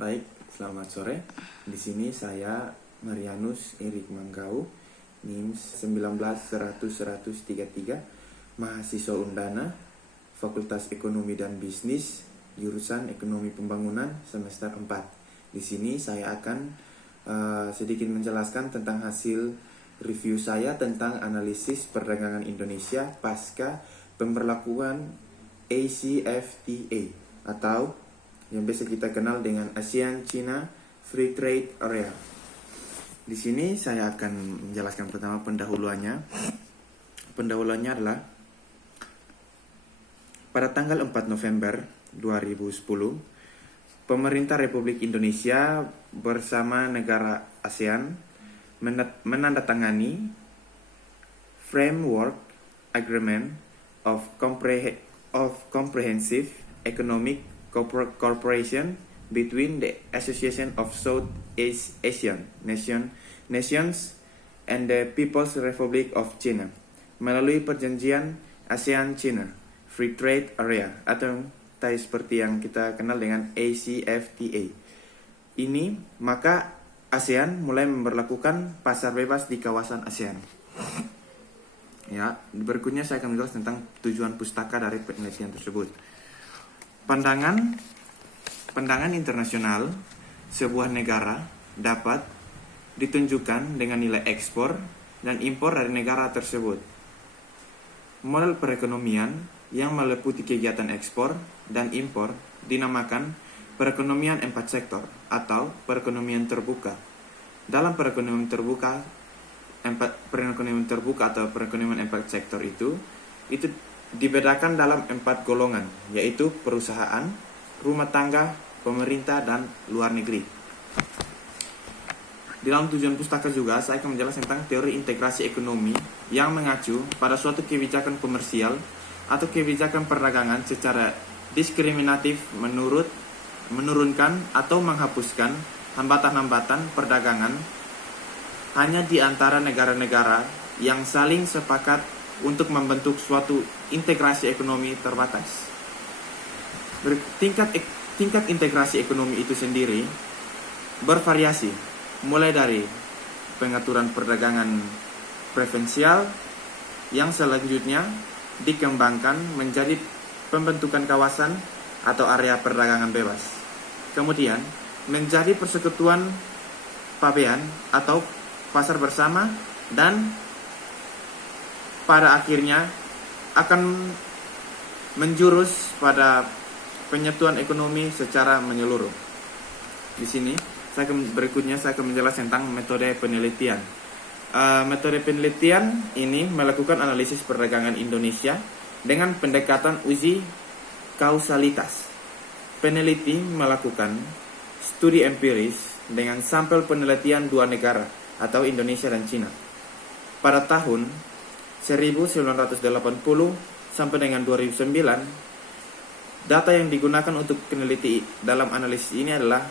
Baik, selamat sore. Di sini saya Marianus Erik Manggau, NIM 19-100-133, mahasiswa Undana, Fakultas Ekonomi dan Bisnis, jurusan Ekonomi Pembangunan semester 4. Di sini saya akan sedikit menjelaskan tentang hasil review saya tentang analisis perdagangan Indonesia pasca pemberlakuan ACFTA atau yang biasa kita kenal dengan ASEAN-China Free Trade Area. Di sini saya akan menjelaskan pertama pendahuluannya. Pendahuluannya adalah pada tanggal 4 November 2010, pemerintah Republik Indonesia bersama negara ASEAN menandatangani Framework Agreement of Comprehensive Economic Cooperation between the Association of Southeast Asian Nations and the People's Republic of China melalui perjanjian ASEAN-China Free Trade Area atau seperti yang kita kenal dengan ACFTA. Ini maka ASEAN mulai memberlakukan pasar bebas di kawasan ASEAN. Ya, berikutnya saya akan menjelaskan tentang tujuan pustaka dari penelitian tersebut. Pandangan internasional sebuah negara dapat ditunjukkan dengan nilai ekspor dan impor dari negara tersebut. Model perekonomian yang meliputi kegiatan ekspor dan impor dinamakan perekonomian 4 sektor atau perekonomian terbuka. Dalam perekonomian terbuka atau perekonomian 4 sektor itu dibedakan dalam 4 golongan, yaitu perusahaan, rumah tangga, pemerintah, dan luar negeri. Di dalam tujuan pustaka juga saya akan menjelaskan tentang teori integrasi ekonomi yang mengacu pada suatu kebijakan komersial atau kebijakan perdagangan secara diskriminatif menurunkan atau menghapuskan hambatan-hambatan perdagangan hanya di antara negara-negara yang saling sepakat untuk membentuk suatu integrasi ekonomi terbatas. Tingkat integrasi ekonomi itu sendiri bervariasi, mulai dari pengaturan perdagangan preferensial yang selanjutnya dikembangkan menjadi pembentukan kawasan atau area perdagangan bebas. Kemudian menjadi persekutuan pabean atau pasar bersama, dan pada akhirnya akan menjurus pada penyatuan ekonomi secara menyeluruh. Di sini berikutnya saya akan menjelaskan tentang metode penelitian. Metode penelitian ini melakukan analisis perdagangan Indonesia dengan pendekatan uji kausalitas. Peneliti melakukan studi empiris dengan sampel penelitian 2 negara atau Indonesia dan China. Pada tahun 1980 sampai dengan 2009, data yang digunakan untuk peneliti dalam analisis ini adalah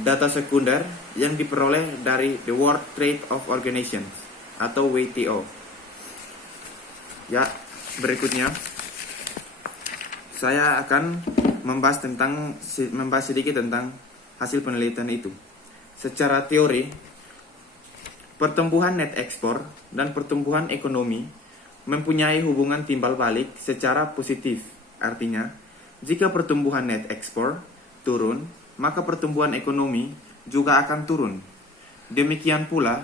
data sekunder yang diperoleh dari the World Trade Organization atau WTO. Ya, berikutnya saya akan membahas sedikit tentang hasil penelitian itu. Secara teori, pertumbuhan net ekspor dan pertumbuhan ekonomi mempunyai hubungan timbal balik secara positif. Artinya, jika pertumbuhan net ekspor turun, maka pertumbuhan ekonomi juga akan turun. Demikian pula,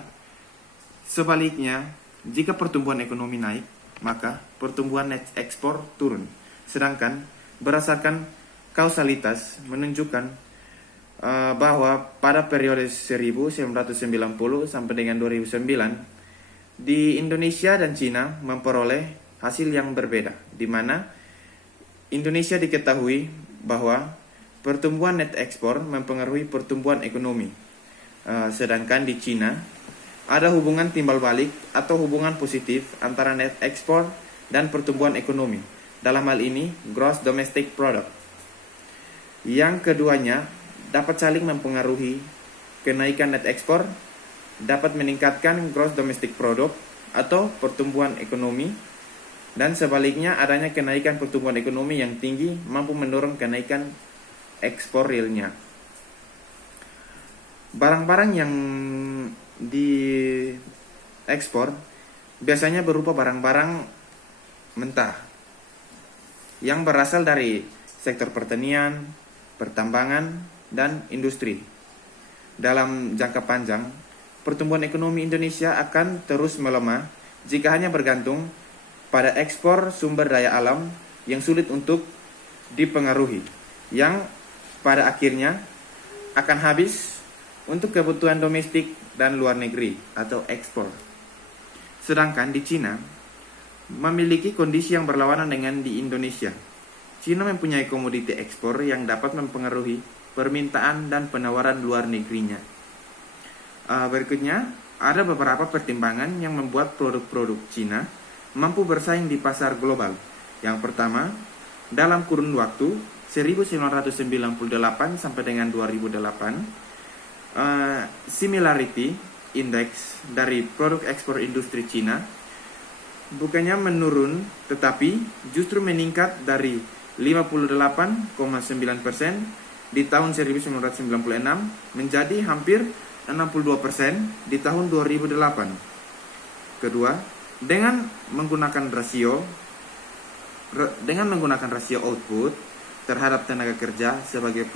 sebaliknya, jika pertumbuhan ekonomi naik, maka pertumbuhan net ekspor turun. Sedangkan, berdasarkan kausalitas menunjukkan bahwa pada periode 1990 sampai dengan 2009, di Indonesia dan China memperoleh hasil yang berbeda, di mana Indonesia diketahui bahwa pertumbuhan net ekspor mempengaruhi pertumbuhan ekonomi, sedangkan di China ada hubungan timbal balik atau hubungan positif antara net ekspor dan pertumbuhan ekonomi. Dalam hal ini, gross domestic product. Yang keduanya dapat saling mempengaruhi. Kenaikan net ekspor dapat meningkatkan gross domestic product atau pertumbuhan ekonomi, dan sebaliknya adanya kenaikan pertumbuhan ekonomi yang tinggi mampu mendorong kenaikan ekspor realnya. Barang-barang yang diekspor biasanya berupa barang-barang mentah yang berasal dari sektor pertanian, pertambangan, dan industri. Dalam jangka panjang, pertumbuhan ekonomi Indonesia akan terus melemah jika hanya bergantung pada ekspor sumber daya alam yang sulit untuk dipengaruhi, yang pada akhirnya akan habis untuk kebutuhan domestik dan luar negeri atau ekspor. Sedangkan di Cina memiliki kondisi yang berlawanan dengan di Indonesia. Cina mempunyai komoditi ekspor yang dapat mempengaruhi permintaan dan penawaran luar negerinya. Berikutnya, ada beberapa pertimbangan yang membuat produk-produk Cina mampu bersaing di pasar global. Yang pertama, dalam kurun waktu 1998 sampai dengan 2008, similarity index dari produk ekspor industri Cina bukannya menurun, tetapi justru meningkat dari 58,9% di tahun 1996 menjadi hampir 62% di tahun 2008. Kedua, dengan menggunakan rasio output terhadap tenaga kerja sebagai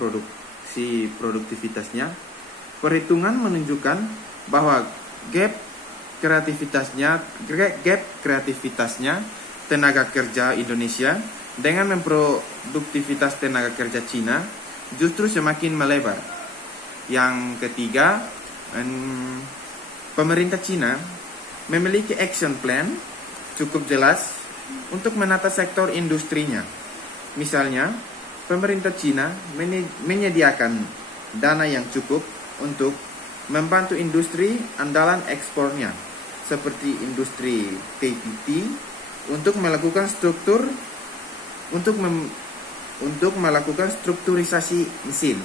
produktivitasnya, perhitungan menunjukkan bahwa gap kreativitasnya tenaga kerja Indonesia dengan memproduktivitas tenaga kerja Cina justru semakin melebar. Yang ketiga, pemerintah Cina memiliki action plan cukup jelas untuk menata sektor industrinya. Misalnya, pemerintah Cina menyediakan dana yang cukup untuk membantu industri andalan ekspornya, seperti industri KPT, untuk melakukan strukturisasi mesin.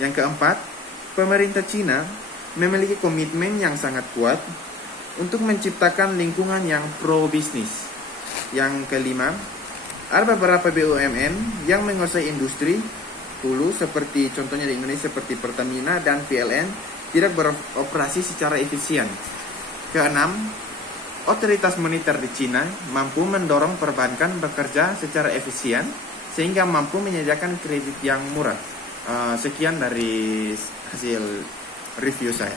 Yang keempat, pemerintah Cina memiliki komitmen yang sangat kuat untuk menciptakan lingkungan yang pro bisnis. Yang kelima, ada beberapa BUMN yang menguasai industri hulu seperti contohnya di Indonesia seperti Pertamina dan PLN tidak beroperasi secara efisien. Keenam, otoritas moneter di Cina mampu mendorong perbankan bekerja secara efisien sehingga mampu menyediakan kredit yang murah. Sekian dari hasil review saya.